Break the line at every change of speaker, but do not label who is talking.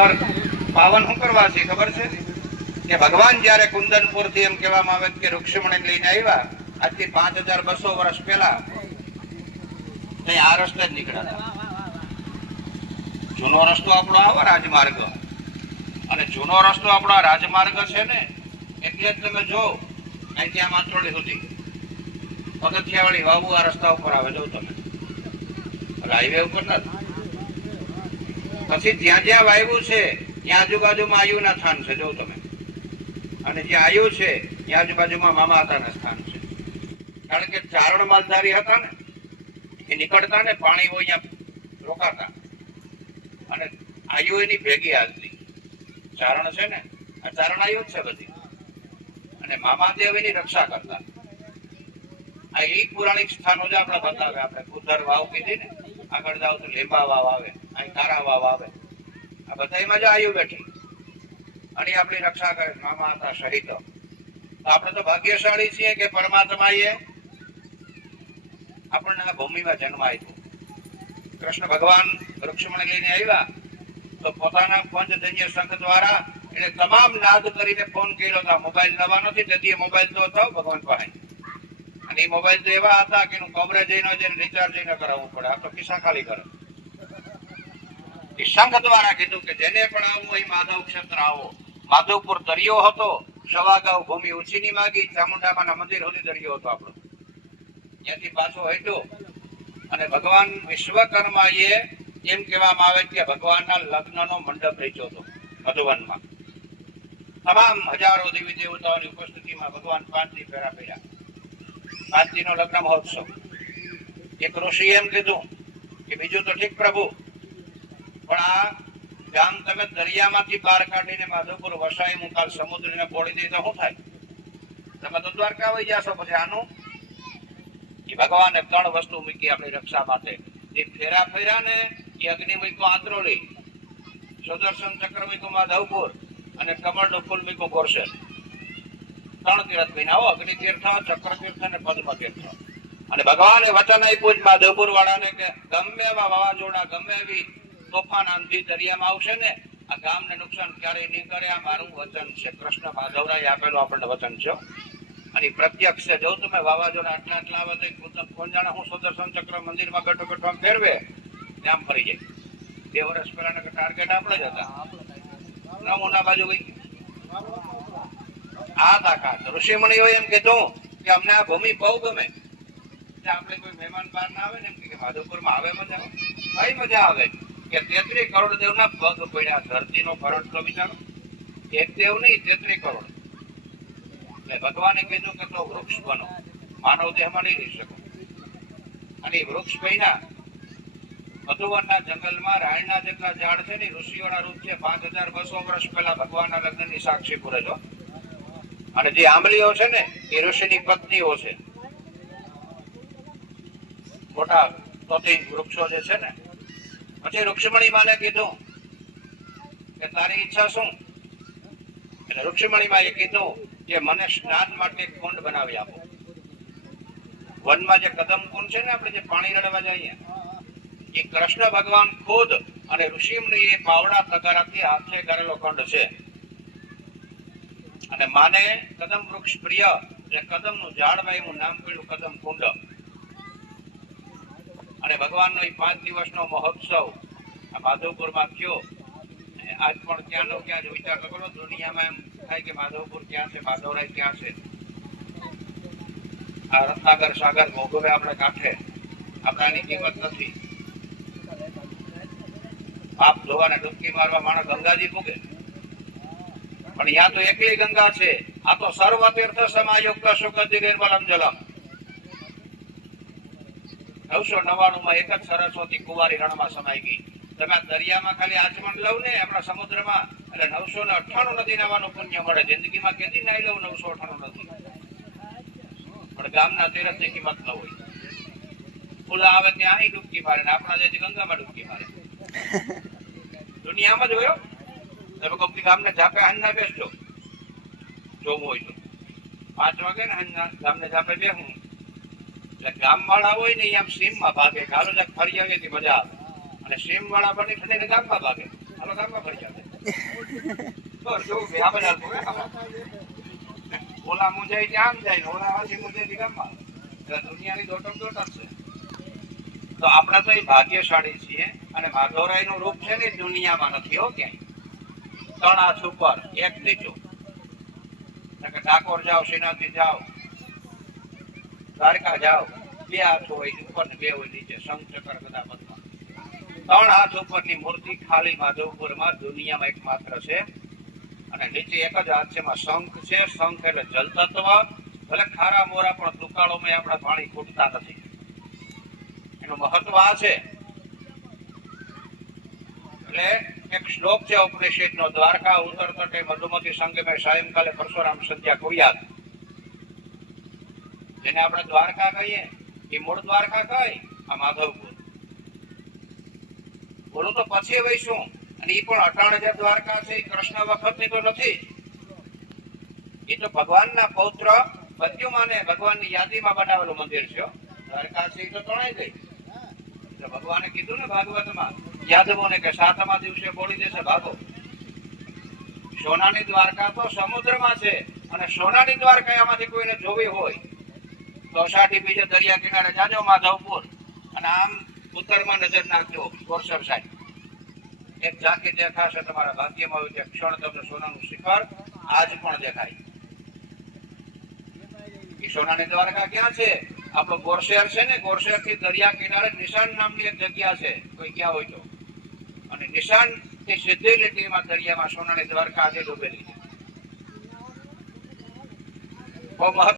અંદર પાવન શું કરવા છે, ખબર છે? કે ભગવાન જયારે કુંદનપુરથી એમ કહેવામાં આવે કે રૂક્ષ્મણી લઈને આવ્યા, આજથી પાંચ હજાર બસો વર્ષ પહેલા આ રસ્તે જ નીકળ્યા જૂનો રસ્તો આપણો આવો રાજમાર્ગ. અને જૂનો રસ્તો આપણો આ રાજમાર્ગ છે ને, એટલે જ તમે જો, અહીં ત્યાં માંત્રોડી સુધી. પગથિયાવાળી વાવુ આ રસ્તા ઉપર આવે, જો તમે. હાઈવે ઉપર નથી. પછી જ્યાં જ્યાં વાયવું છે, ત્યાં આજુબાજુમાં આયુના સ્થાન છે જો તમે. અને જે આયુ છે ત્યાં આજુબાજુમાં મામા હતાના સ્થાન છે. કારણ કે ચારણ માલધારી હતા ને, એ નીકળતા ને પાણી અહીંયા રોકાતા. અને આયુ એની ભેગી હાજરી ચારણ છે ને, આ ચારણ આયુ જ છે બધી. અને મામાદેવ એની રક્ષા કરતા. આ એ પૌરાણિક સ્થાનો જે આપણે બતાવે આપણે ભૂધર વાવ કીધી ને, આગળ જાવ તો લીંબા વાવ આવે. અહીં તારા વાવ આવે. આ બધામાં જ આયુ બેઠી. અને આપણી રક્ષા કરે મામા હતા શહીદો તો આપણે તો ભાગ્યશાળી છીએ કે પરમાત્મા એ આપણને આ ભૂમિમાં જન્મ આપ્યો કૃષ્ણ ભગવાન રુક્ષ્મણ લઈને આવ્યા. તો પોતાના પંચજન્ય સંઘ દ્વારા એને તમામ નાદ કરીને ફોન કર્યો હતો મોબાઈલ નવા નથી, તેથી મોબાઈલ તો હતો ભગવાન પાસે. અને એ મોબાઈલ તો એવા હતા કે હું કવરેજ જઈને રિચાર્જ ન કરાવવું પડે. આ તો ખિસ્સા ખાલી કરે. સંઘ દ્વારા કીધું કે જેને પણ આવવું એ માધવ ક્ષેત્ર આવો. માધવપુર દરિયો હતો, સવાગાવ ભૂમિ ઉછીની માગી, ચામુંડામાના મંદિર સુધી દરિયો હતો આપણો. ત્યાંથી પાછો હટ્યો અને ભગવાન વિશ્વકર્મા એમ કહેવામાં આવે કે ભગવાનના લગ્નનો મંડપ રચ્યો હતો મધુવનમાં. તમામ હજારો દેવી દેવતાઓની ઉપસ્થિતિમાં ભગવાન પાંચથી ફેરા ફેર્યા પાંચથી લગ્ન મહોત્સવ. એક ઋષિ એમ કીધું કે બીજું તો ઠીક પ્રભુ પણ આ જામ તમે દરિયામાંથી બહાર કાઢીને માધવપુર વસાઈ મુકાલ સમુદ્રને બોળી દે તો શું થાય? તમે તો દ્વારકા આવી જશો પછી આનું? એ ભગવાને ત્રણ વસ્તુ મૂકી આપણી રક્ષા માટે. એ ફેરા ફેરા ને એ અગ્નિ મૂક્યો આંતરોલી સુદર્શન ચક્ર મૂક્યું માધવપુર અને કમળનું ફૂલ મૂક્યું ગોરસેર ત્રણ તીર્થ મહિના અગ્નિ તીર્થ ચક્ર તીર્થ અને પદ્મ તીર્થ અને ભગવાને વચન આપ્યું માધવપુર વાળાને કે ગમે એવા વાવાઝોડા, ગમે એવી તોફાન આંધી દરિયામાં આવશે ને, આ ગામને નુકસાન ક્યારેય નહીં કરે. આ મારું વચન છે. કૃષ્ણ માધવરાય આપેલું આપણને વચન છે. અને પ્રત્યક્ષ છે. જો તમે વાવાઝોડા આટલા આટલા આવે તો કોણ જાણે? હું સુદર્શન ચક્ર મંદિરમાં ગઠો બેઠો ફેરવે, ત્યાં ફરી જાય. બે વર્ષ પહેલા ટાર્ગેટ આપણે જ હતા. નમૂના બાજુ ગઈ. આ તાકાત. ઋષિમુનિઓ એમ કીધું કે અમને આ ભૂમિ બહુ ગમે. આપણે કોઈ મહેમાન બહાર ના આવે ને એમ કે માધવપુરમાં આવે મજા આવે. કઈ મજા આવે. કે તેત્રી કરોડ દેવના પગ પડ્યા, ધરતીનો ફરજ તો વિચારો એક દેવ નહીં, તેત્રી કરોડ. ભગવાને કીધું કે તો વૃક્ષ બનો. માનવ દેહમાં નહીં રહી શકો. અને વૃક્ષ બન્યા મધુવનના જંગલમાં રાયણના જેટલા ઝાડ છે ને ઋષિઓના રૂપ છે, પાંચ હજાર બસો વર્ષ પહેલા ભગવાનના લગ્નની સાક્ષી પૂરેજો અને જે આંબલીઓ છે ને, એ ઋષિની પત્નીઓ છે. મોટા તોતી વૃક્ષો જે છે ને પછી ઋક્ષમણી માને કીધું કે તારી ઈચ્છા શું? એટલે ઋક્ષમણી માએ કીધું કે મને સ્નાન માટે કુંડ બનાવી આપો. વનમાં જે કદમ કુંડ છે ને આપણે જે પાણી રડવા જઈએ, એ કૃષ્ણ ભગવાન ખુદ અને ઋષિમની એ પાવડા તગારાથી હાથે કરેલો કંડ છે. અને માને કદમ વૃક્ષ પ્રિય, એટલે કદમનું ઝાડમાં એનું નામ પડ્યું કદમ કુંડ. અને ભગવાનનો એ પાંચ દિવસનો મહોત્સવ આ માધવપુરમાં થયો. આજ પણ ક્યાંનો ક્યાં જ વિચાર કરો, દુનિયામાં એમ થાય કે માધવપુર ક્યાં છે, માધવરાય ક્યાં છે. આ રત્નાગર સાગર ભોગવે આપણે કાંઠે. આપણે આની કિંમત નથી. પાપ ધોવાને ડૂબકી મારવા માણસ ગંગાજી પૂગે. પણ ત્યાં તો એકલી ગંગા છે. આ તો સર્વ તીર્થ સમાયુક્ત સુગંધી નિર્મલમ જલમ. નવસો નવ્વાણું માં એક જ સરસ્વતી કુંવારી રણમાં સમાઈ ગઈ. તમે દરિયામાં ખાલી આચમન લઉં ને આપણા સમુદ્રમાં, એટલે નવસો ને અઠ્ઠાણું નદી નાવાનું પુણ્ય મળે. જિંદગીમાં કેદી નાઈ લઉં નવસો અઠ્ઠાણું નથી પણ ગામના તીરથની કિંમત ન હોય. ખુલ્લા આવે ત્યાં અહીં ડૂબકી મારે ને આપણા જેથી ગંગામાં ડૂબકી મારે. દુનિયામાં જ હોય તમે કોઈ ગામને ઝાપે હાંજના બેસજો. જોવું હોય તો. પાંચ વાગે ને હાંજના ગામને ઝાપે બેહું. એટલે ગામ વાળા હોય ને આમ સીમમાં ભાગે. હાલો જાક ફરી આવે તે મજા આવે. અને સીમ વાળા બની ગામમાં ભાગે. હાલો, ગામમાં ફરી આવે. ઓલા મુંજાઈ આમ જાય ને ઓલા વાસી મુંજાઈ ગામમાં એટલે દુનિયાની દોટમ દોટમ છે. તો આપણે તો એ ભાગ્યશાળી છીએ અને માધવરાયનું રૂપ છે ને દુનિયામાં નથી, હો, ક્યાંય. ત્રણ હાથ ઉપર, એક કે ડાકોર જાઓ, શ્રીનાથજી જાઓ. દ્વારકા જાઓ, બે હાથ હોય ઉપર બે હોય નીચે શંખ ચક્ર પદ્મ ત્રણ હાથ ઉપરની મૂર્તિ ખાલી માધવપુરમાં, દુનિયામાં એકમાત્ર છે. અને નીચે એક જ હાથ છે શંખ છે. શંખ એટલે જલતત્વ. ભલે ખારા મોરા, પણ દુકાળોમાં આપણા પાણી ખૂટતા નથી. એનું મહત્વ આ છે. એટલે એક શ્લોક છે ઉપનિષદ નો દ્વારકા ઉત્તર તટે મધુમતી સંગમે સાયંકાલે પરશુરામ સંધ્યા કુર્યાત જેને આપણે દ્વારકા કહીએ, એ મૂળ દ્વારકા કઈ? આ માધવપુર. બોલું તો પછી વહીશું અને એ પણ અટાણ હજાર દ્વારકા છે એ કૃષ્ણ વખતની તો નથી. એ તો ભગવાનના પૌત્ર બદ્યુમાને ભગવાનની યાદીમાં બનાવેલું મંદિર છે દ્વારકા છે એ તો તણાઈ ગઈ. એટલે ભગવાને કીધું ને ભાગવતમાં, યાદવોને કે સાતમા દિવસે બોલી દેશે, ભાગો. સોનાની દ્વારકા તો સમુદ્રમાં છે, અને સોનાની દ્વારકા એમાંથી કોઈને જોવી હોય. તો બીજો દરિયા કિનારે જાજો માધવપુર. અને આમ ઉત્તરમાં નજર નાખજો ગોરસર સાહેબ. એક ઝાંકી દેખાશે તમારા ભાગ્યમાં હોય કે ક્ષણ તમને સોનાનું શિખર આજ પણ દેખાય. એ સોનાની દ્વારકા ક્યાં છે? આપણો ગોરશેર છે ને ગોરશેરથી દરિયા કિનારે નિશાન નામની એક જગ્યા છે. કોઈ ક્યાં હોય તો. અને નિશાન તે સીધી લીટીમાં દરિયામાં સોનાની દ્વારકા આજે ડૂબેલી છે. બહુ મહત્વ